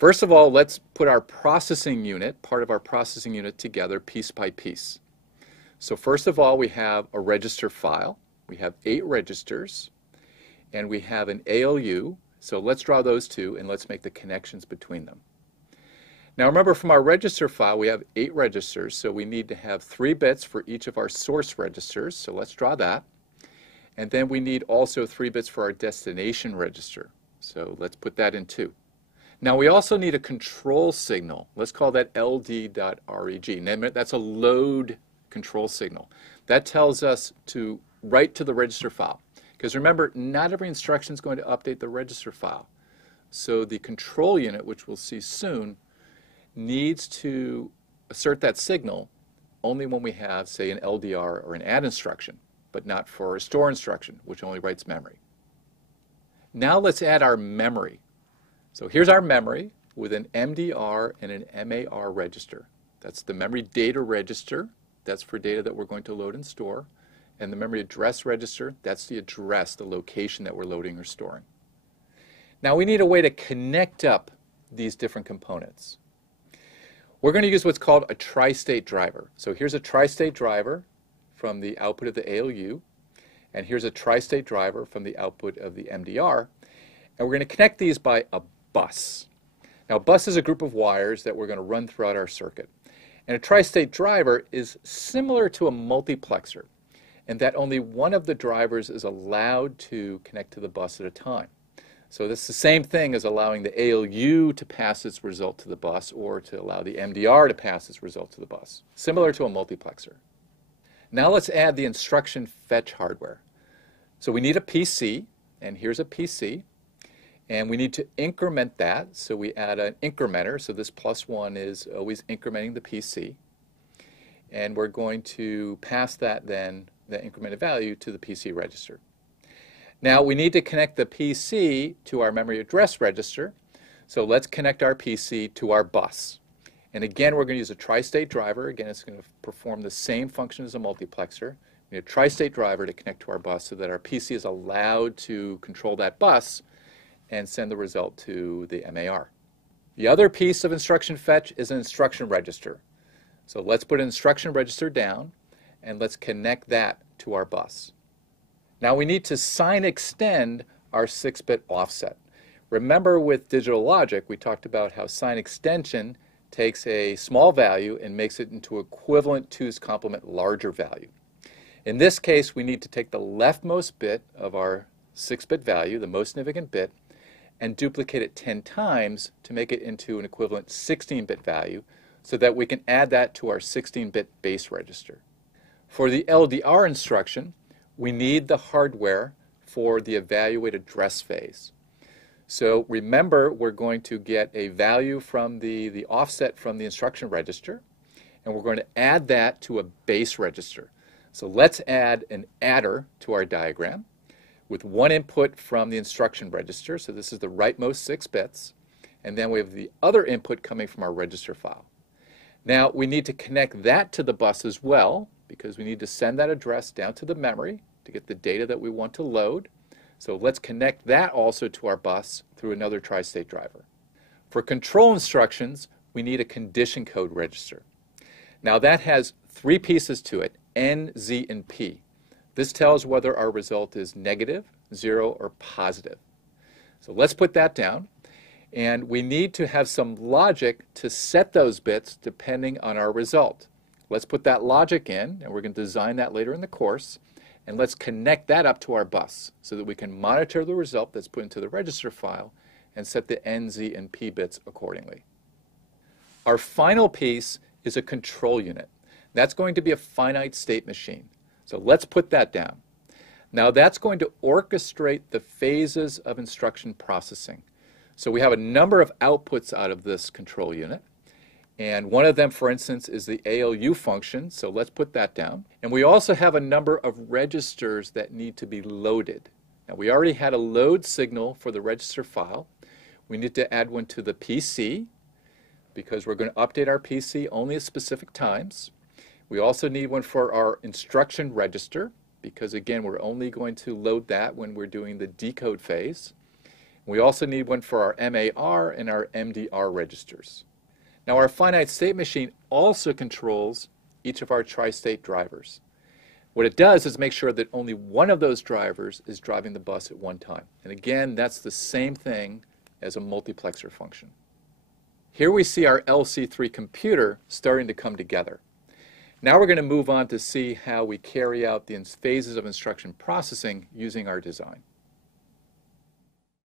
First of all, let's put our processing unit, part of our processing unit, together piece by piece. So first of all, we have a register file. We have 8 registers, and we have an ALU. So let's draw those two, and let's make the connections between them. Now remember, from our register file, we have 8 registers, so we need to have 3 bits for each of our source registers. So let's draw that. And then we need also 3 bits for our destination register. So let's put that in too. Now we also need a control signal. Let's call that ld.reg. Now, that's a load control signal. That tells us to write to the register file. Because remember, not every instruction is going to update the register file. So the control unit, which we'll see soon, needs to assert that signal only when we have, say, an LDR or an add instruction, but not for a store instruction, which only writes memory. Now let's add our memory. So here's our memory with an MDR and an MAR register. That's the memory data register. That's for data that we're going to load and store. And the memory address register, that's the address, the location that we're loading or storing. Now we need a way to connect up these different components. We're going to use what's called a tri-state driver. So here's a tri-state driver from the output of the ALU, and here's a tri-state driver from the output of the MDR, and we're going to connect these by a bus. Now a bus is a group of wires that we're going to run throughout our circuit. And a tri-state driver is similar to a multiplexer in that only one of the drivers is allowed to connect to the bus at a time. So this is the same thing as allowing the ALU to pass its result to the bus or to allow the MDR to pass its result to the bus, similar to a multiplexer. Now let's add the instruction fetch hardware. So we need a PC, and here's a PC, and we need to increment that, so we add an incrementer, so this +1 is always incrementing the PC, and we're going to pass that then, the incremented value, to the PC register. Now we need to connect the PC to our memory address register, so let's connect our PC to our bus. And again, we're going to use a tri-state driver. Again, it's going to perform the same function as a multiplexer. We need a tri-state driver to connect to our bus so that our PC is allowed to control that bus and send the result to the MAR. The other piece of instruction fetch is an instruction register. So let's put an instruction register down, and let's connect that to our bus. Now we need to sign extend our 6-bit offset. Remember, with digital logic, we talked about how sign extension takes a small value and makes it into equivalent 2's complement larger value. In this case, we need to take the leftmost bit of our 6-bit value, the most significant bit, and duplicate it 10 times to make it into an equivalent 16-bit value so that we can add that to our 16-bit base register. For the LDR instruction, we need the hardware for the evaluate address phase. So remember, we're going to get a value from the offset from the instruction register, and we're going to add that to a base register. So let's add an adder to our diagram with one input from the instruction register, so this is the rightmost 6 bits, and then we have the other input coming from our register file. Now we need to connect that to the bus as well, because we need to send that address down to the memory to get the data that we want to load. So let's connect that also to our bus through another tri-state driver. For control instructions, we need a condition code register. Now that has 3 pieces to it, N, Z, and P. This tells whether our result is negative, 0, or positive. So let's put that down. And we need to have some logic to set those bits depending on our result. Let's put that logic in, and we're going to design that later in the course. And let's connect that up to our bus so that we can monitor the result that's put into the register file and set the N, Z, and P bits accordingly. Our final piece is a control unit. That's going to be a finite state machine. So let's put that down. Now that's going to orchestrate the phases of instruction processing. So we have a number of outputs out of this control unit. And one of them, for instance, is the ALU function, so let's put that down. And we also have a number of registers that need to be loaded. Now we already had a load signal for the register file. We need to add one to the PC because we're going to update our PC only at specific times. We also need one for our instruction register because, again, we're only going to load that when we're doing the decode phase. We also need one for our MAR and our MDR registers. Now our finite state machine also controls each of our tri-state drivers. What it does is make sure that only one of those drivers is driving the bus at one time. And again, that's the same thing as a multiplexer function. Here we see our LC3 computer starting to come together. Now we're going to move on to see how we carry out the phases of instruction processing using our design.